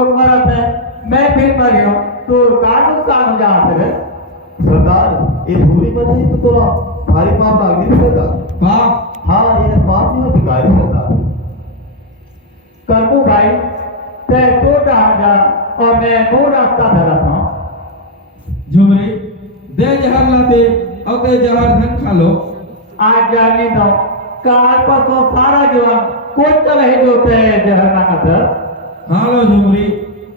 लोग मरत है, मैं फिर मरियो तो का नुकसान हो जात है। सरदार ये धूली पर नहीं तो तोरा भारी पाप लाग नहीं सकता। पाप हाँ ये पाप नहीं होती गाय सरदार। करबू भाई ते तो जा और मैं वो रास्ता धरा था। झुमरी दे जहर लाते और ते जहर धन खा लो। आज जाने दो काल पर तो सारा जीवन कोई चल है जो ते जहर ना कर। हाँ लो झुमरी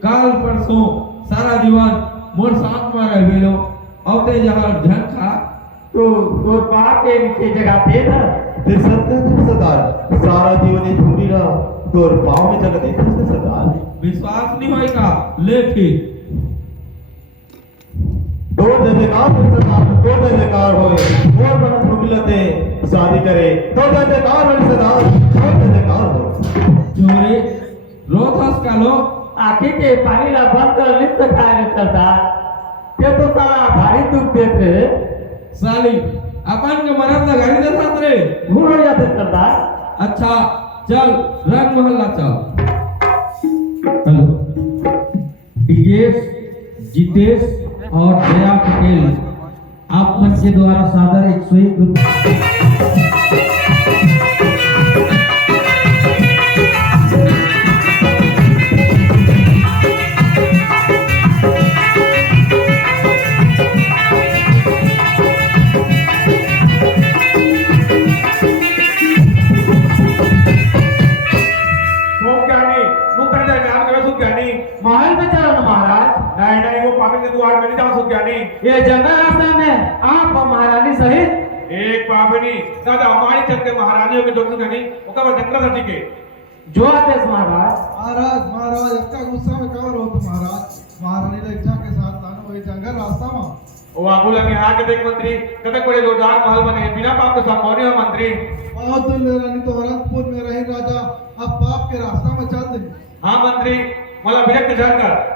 काल परसों सारा जीवन मोर साथ में रह लो और ते जहर धन खा तो पाप के नीचे जगह दे था। फिर सत्य है सरदार सारा जीवन ये धूली रहा तो पाँव में जगह देते हैं सरदार। विश्वास नहीं होएगा ले फिर दो जयकार हो सरदार दो जयकार होए और बड़ा धूलते शादी करे दो जयकार हो सरदार दो जयकार हो। झुमरी रोथस का लो आखिर के पानी ला बंद कर लिस्ट खाए सरदार ते तो सारा भारी दुख देते साली अपन के मरद का गाड़ी दे साथ रे भूल हो जाते सरदार। अच्छा चल रंग मोहल्ला चल। हेलो दिगेश जितेश और दया पटेल आप मन के द्वारा सादर 101 रुपये महल में चलो ना महाराज। नहीं नहीं वो पागल के द्वार में नहीं जा सकते ज्ञानी। ये जंगल रास्ता में आप और महारानी सहित एक पापनी दादा हमारी चलते महारानियों के दोस्त ज्ञानी वो कब जंगल सटी के जो आदेश महाराज। महाराज महाराज इतना गुस्सा में कवर हो तुम महाराज महारानी ने इच्छा के साथ लाना वही जंगल रास्ता में वो आगुला में आके देख मंत्री कतक बड़े जोरदार महल बने बिना पाप के संभवनीय हो मंत्री। बहुत दूर ले रानी तो अनंतपुर में रही राजा अब पाप के रास्ता में चल दे। हाँ मंत्री मला विरक्त जानकर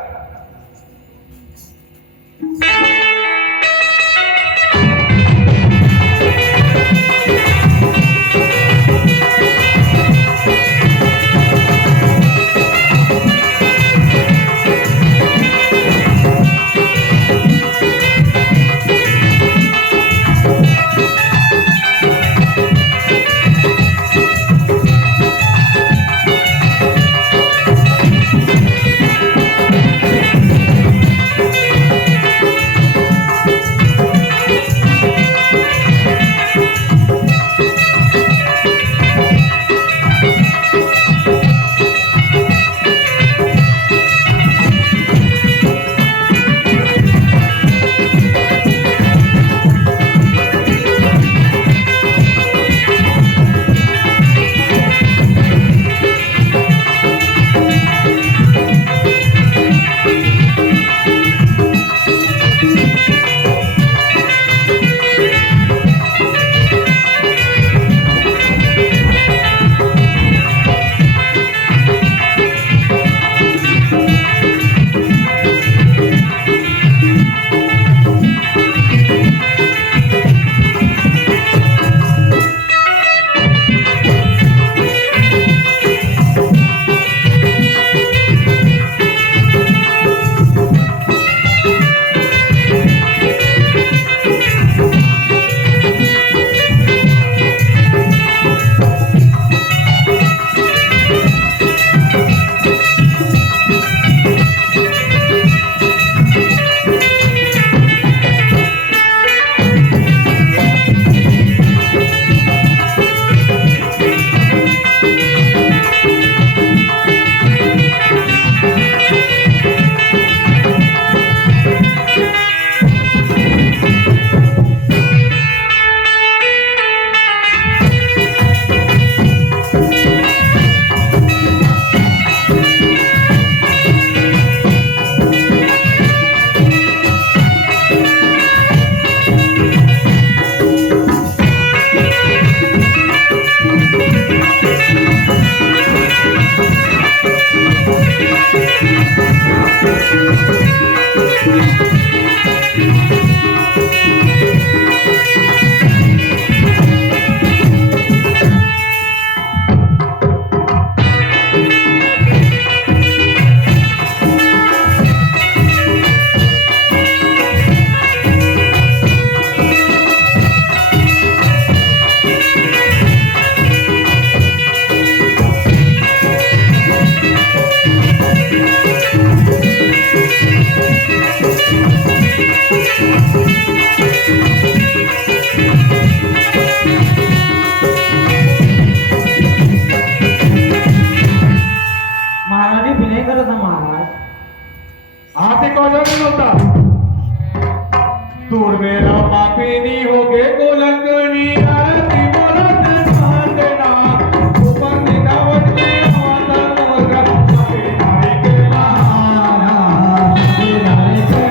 महाराज विनय करत ना महाराज आते कौन होता दूर मेरा पापिनी हो गए गोलंगनी आरती बोलत ना ऊपर निगावत में आवाज़ मोर पापी नारी के महारा पापी नारी के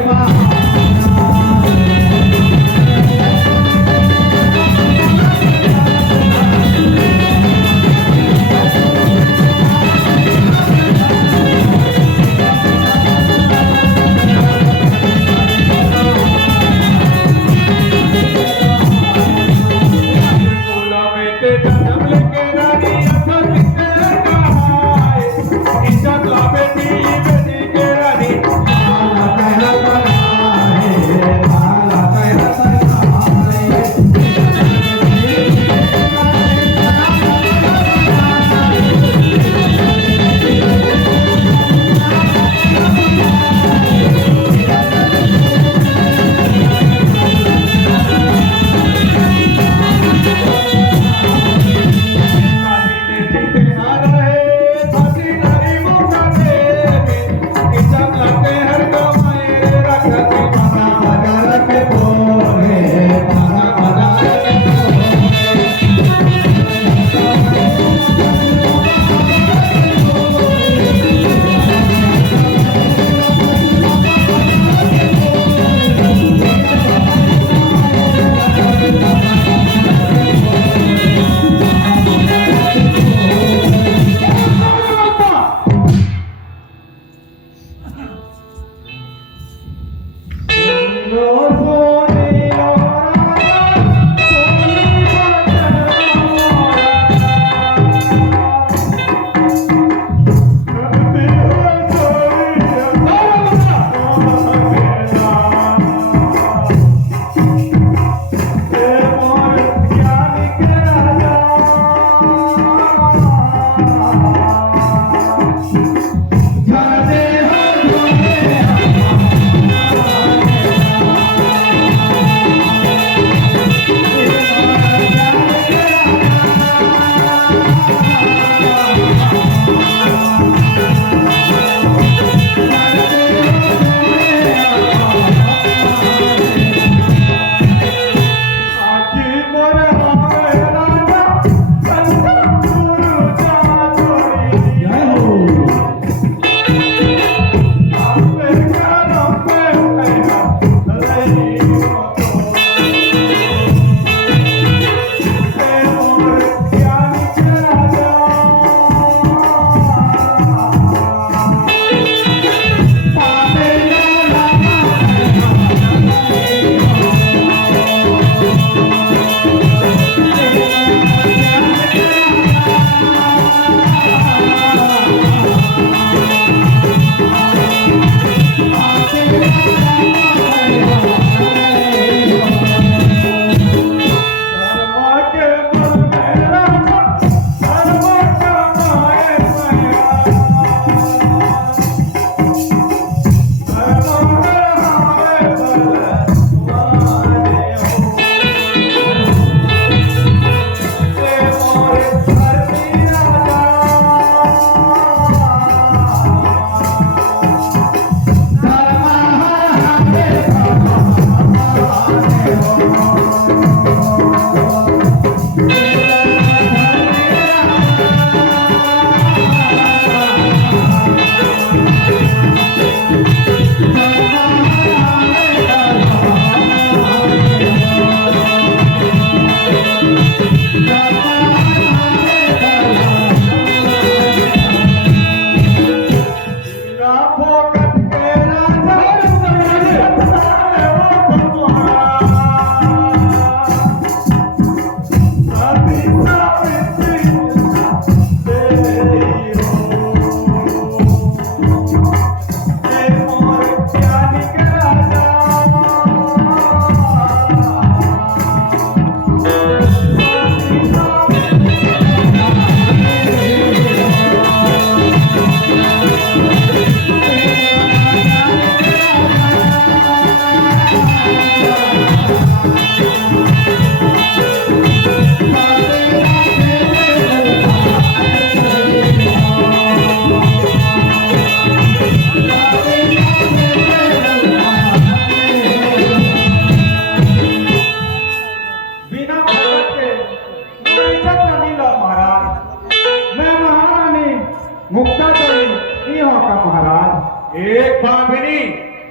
एक भामिनी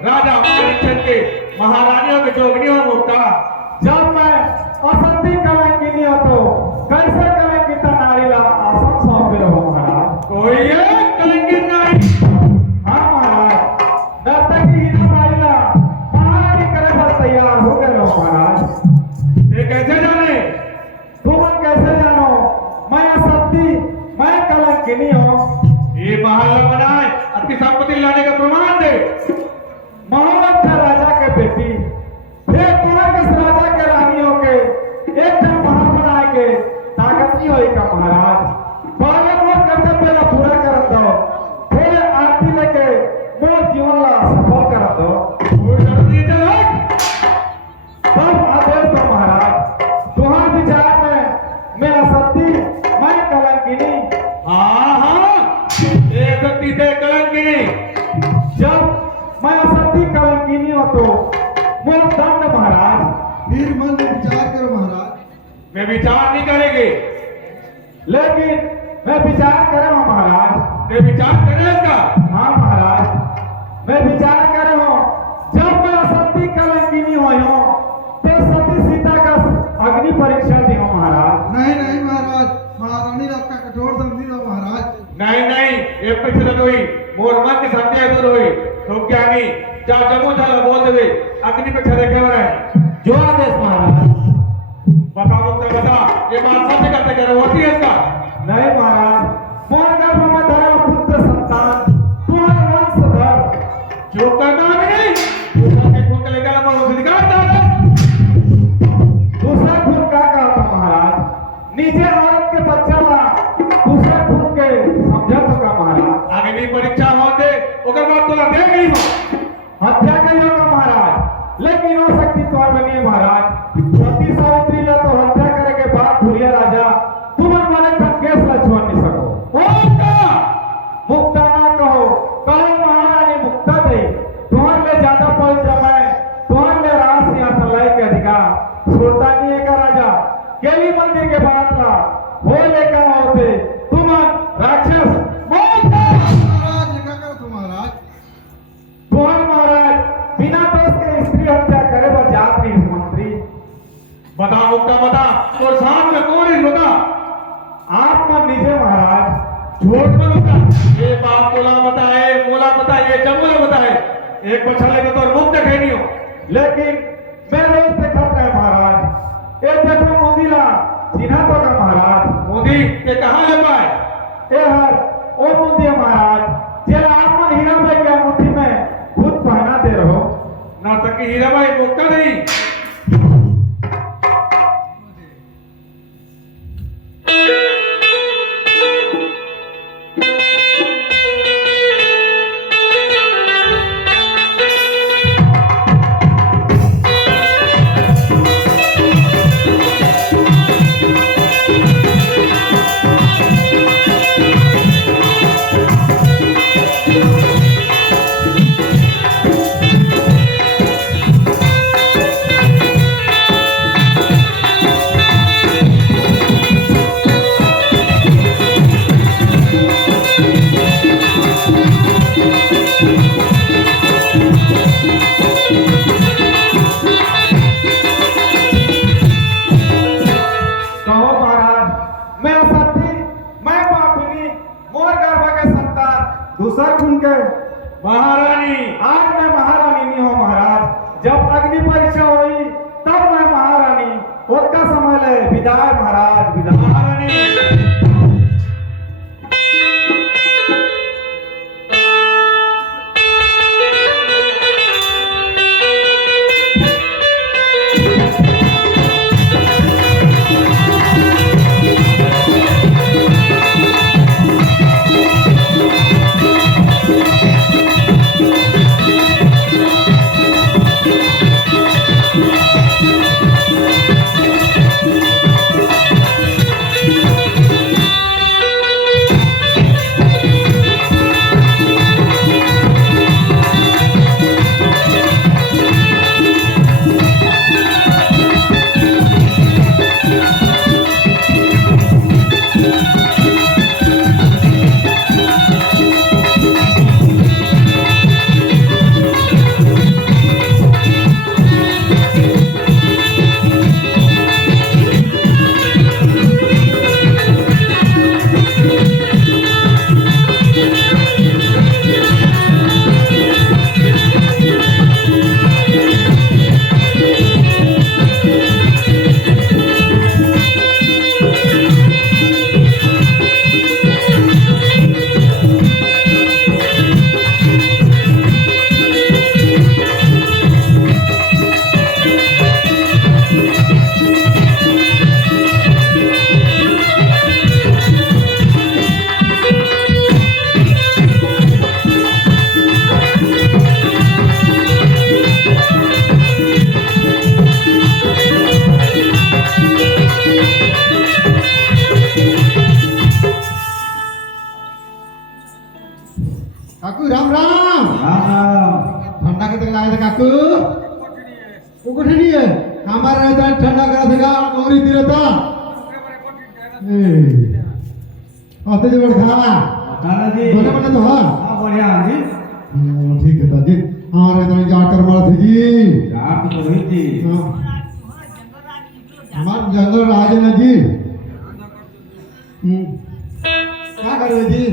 राजा मारीचंद के महारानियों के जोगनियों मुक्ता जब मैं असंति कलंकिनी हो तो कैसे कलंकित नारीला आसन सौंपे रहो महाराज। कोई एक कलंकित नहीं। हाँ महाराज, नर्तकी हीराबाईला महारानी करे पर तैयार हो गए रहो महाराज। ये कैसे जाने? तुम कैसे जानो? मैं असंति, मैं कलंकिनी हूँ। ये महल न बनाए, अपनी संपत्ति लाने का प्रमाण दे। मोहम्मद था राजा के बेटी, फिर तुम्हें किस राजा के रानियों के एक जन महल बनाए के ताकत नहीं होई का महाराज। पहले मोर कर्तव्य ला पूरा कर दो, फिर आरती लेके मोर जीवन ला सफल कर दो। कोई जरूरी नहीं। तब आदेश दो महाराज। तुम्हारे विचार में मैं असंति, मैं कलंकिनी। हाँ हाँ, एक शक्ति से कलंकिनी। जब मैं असंति कलंकिनी हो तो मोर दंड महाराज। फिर मन में विचार करो महाराज। मैं विचार नहीं करेंगे। लेकिन मैं विचार करे हूँ महाराज। ये विचार करे इसका। हाँ महाराज, मैं विचार करे हूँ जब मैं असंति कलंकिनी हुई हूँ तो सती सीता का अग्नि परीक्षा दी हूँ महाराज। नहीं नहीं महाराज, महारानी आपका कठोर दंड दो महाराज। नहीं नहीं, ये पिछड़न हुई, मोर मन की संदेह दूर हुई। तो क्या नहीं, जा जमो झाला बोल दे, अग्नि पे खड़े क्यों रहे? जो आदेश महाराज। बता मुझसे बता, ये बात सत्य करते करे होती है इसका? नहीं महाराज, मोर गर्भ में धरा पुत्र संतान तुम्हारे वंशधर। जो करना भी नहीं, दूसरा के खून का लेकर हम अधिकार था। दूसरा खून का कहता महाराज, नीचे औरत के बच्चा ला दूसरा खून के समझा तो का महाराज। अग्नि परीक्षा होते, ओकर बाद तोला दे गई हो। हत्या करियो का महाराज, लेकिन हो सकती तौर में नहीं महाराज। सती सावित्री ला तो हत्या करे के बाद धुरिया राजा तुम्हारे मारे केस ला छोड़ नहीं सको। मुक्ता ना कहो, कहो महारानी मुक्ता दे। तुम्हारे लिए ज्यादा पवित्र मैं, तुम्हारे लिए राज सिंहासन लाई के अधिकार छोड़ता नहीं है का राजा। केली मंदिर के बाद ला हो लेकर होते तुम राक्षस महाराज ये क्या करो तुम महाराज? तुम्हारे महाराज बिना दोष के स्त्री हत्या करे पर जात नहीं मंत्री। बता मुक्ता बता, और सामने कौन है बता? आप मन लीजिए महाराज। झूठ में बता, ये बात तोला बताए, मोला बताए, ये जमुना बताए। एक बछड़ा लेके तो मुक्त कहीं नहीं हो। लेकिन मैं रोज देखा है महाराज। ये देखो मोदीला चिन्हा तो का महाराज। मोदी ये कहाँ ले पाए? ए हर ओ मोदी महाराज, जेला आप मन हीरा भाई के मुट्ठी में खुद पहना दे रहो। नर्तकी हीराबाई मुक्त नहीं। दूसर खून के महारानी। आज मैं महारानी नहीं हूँ महाराज। जब अग्नि परीक्षा हुई तब मैं महारानी। उसका समय ले विदाई महाराज, विदाई। महारानी लागे काकू वो कुछ नहीं है हमारे इधर ठंडा करा देगा नौरी दिले तो आते जो खाना दादाजी बोले बोले तो हाँ हाँ बढ़िया हाँ जी ठीक है दादी हमारे इधर जाकर मारा थे जी आप तो वही जी हमारे जंगल राज है ना जी क्या करें जी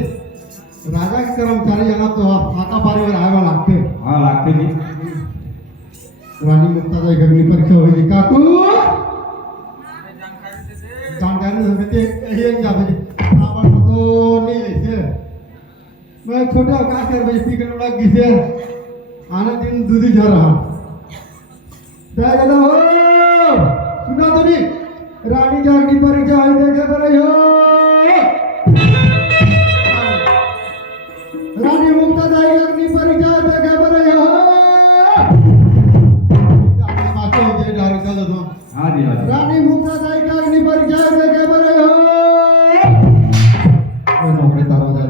राजा के कर्मचारी है ना तो हाथा पारी में आए वाला लगते हाँ लागते जी रानी मुक्ताबाई की अग्नि परीक्षा हुई काकू जानकारी नहीं सकते यही एक जाते जी आप तो नहीं लेते मैं छोटे अवकाश कर बजे पी कर लग गई से आना दिन दूधी झर रहा क्या कहता हो सुना तो नहीं रानी की अग्नि परीक्षा हुई देखे पर हो रानी मुक्ताबाई की अग्नि परीक्षा देखे पर हो हाँ जी हाँ जी रानी मुक्ताबाई का अग्नि परीक्षा देखे बरे हो नौकरी तारो जा